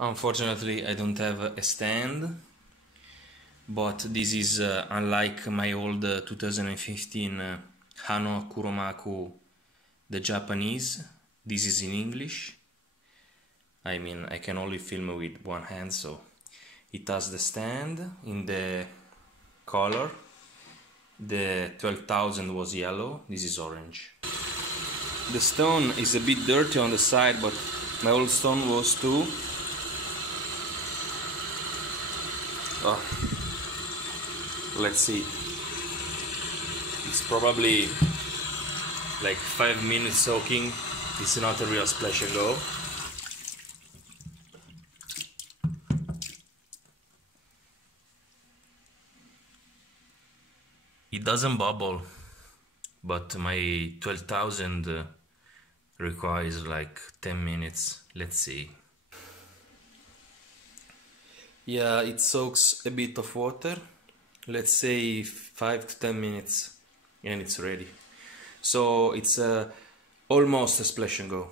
Unfortunately, I don't have a stand, but this is unlike my old 2015 Hano Kuromaku, the Japanese. This is in English. I mean, I can only film with one hand, so it has the stand in the color. The 12,000 was yellow, this is orange. The stone is a bit dirty on the side, but my old stone was too. Oh. Let's see. It's probably like 5 minutes soaking. It's not a real splash and go. It doesn't bubble, but my 12,000 requires like 10 minutes. Let's see. Yeah, it soaks a bit of water. Let's say 5 to 10 minutes and it's ready. So it's almost a splash and go.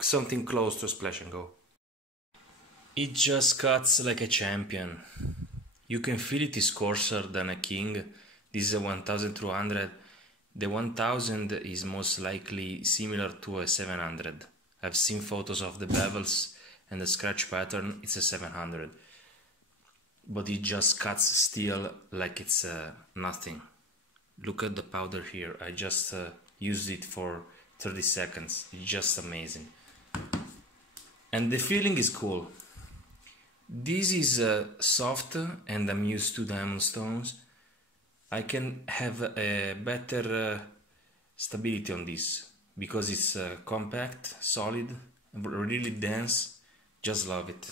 Something close to a splash and go. It just cuts like a champion. You can feel it is coarser than a king. This is a 1200. The 1000 is most likely similar to a 700. I've seen photos of the bevels and the scratch pattern. It's a 700. But it just cuts steel like it's nothing. Look at the powder here. I just used it for 30 seconds. It's just amazing. And the feeling is cool. This is soft and I'm used to diamond stones. I can have a better stability on this because it's compact, solid, really dense. Just love it.